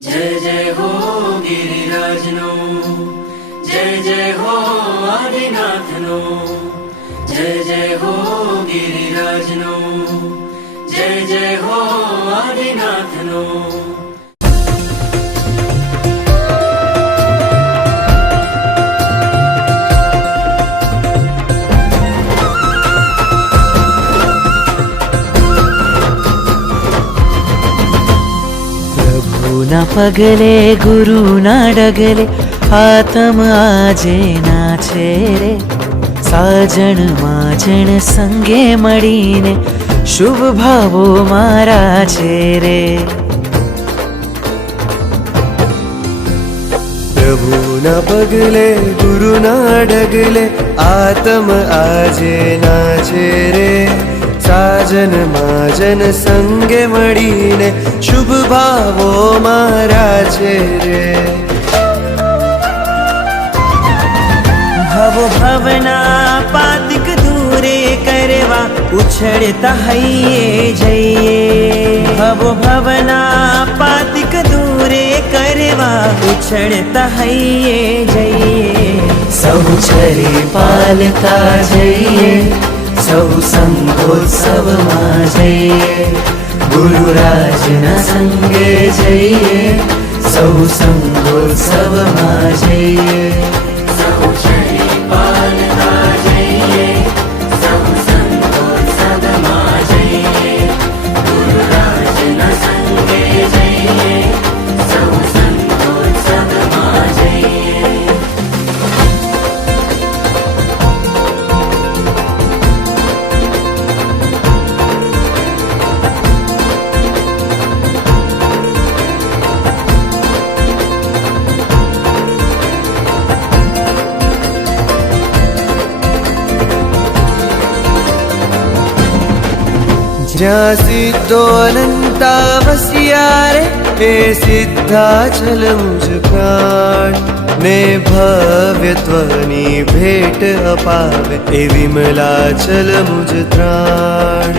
जय जय हो गिरिराजनो, जय जय हो आदिनाथनो, जय जय हो गिरिराजनो, जय जय हो आदिनाथनो। પ્રભુના પગલે ગુરુના ડગલે આતમ આજે નાચે રે, સાજણ માજણ સંગે મળીને શુભ ભાવો મારા છે રે. પ્રભુના પગલે ગુરુના ડગલે આતમ આજે નાચે રે, સાજન માજન સંગે મળીને શુભ ભાવો મારા છે રે. ભવ ભવના પાતિક દૂરે કરવા ઉછળતા હૈયે જઈએ. ભવ ભવના પાતિક દૂરે કરવા ઉછળતા હૈયે જઈએ. સૌ છરી પાલતા જઈએ, સૌ સંગોત્સવમાં જઈએ. ગુરુરાજના સંગે જઈએ, સૌ સંગોત્સવમાં જઈએ. સૌ છરી પાલતા જઈએ, સૌ સંગોત્સવમાં જઈએ. ગુરુરાજના સંગે જઈએ, સૌ સંગોત્સવમાં જઈએ. જ્યાં સિદ્ધો અનંતા વસ્યા રે, એ સિદ્ધાચલ મુજ પ્રાણ ને ભવ્યત્વની ભેટ અપાવે, એ વિમલાચલ મુજ ત્રાણ.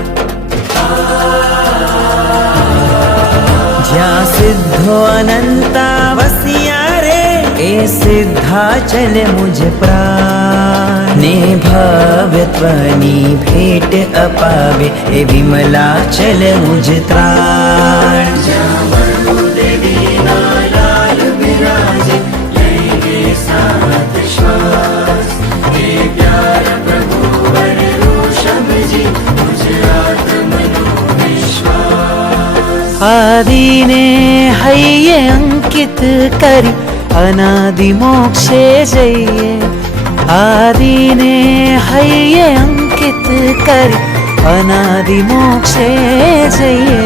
જ્યાં સિદ્ધો અનંતા વસ્યા રે, એ સિદ્ધાચલ મુજ પ્રાણ ને ભવ્યત્વની ભેટ અપાવે, એ વિમલાચલ મુજ ત્રાણ. જ્યાં વરુદેવીના લાલ બિરાજે, લેંગે સાથ શ્વાસ. હે પ્યારા પ્રભુ વર ઋષભજી, મુझ આત્મનો વિશ્વાસ. આદિને હૈયે અંકિત કરી અનાદિ મોક્ષે જઈએ. આદિને હૈયે અંકિત કરી અનાદિ મોક્ષે જઈએ.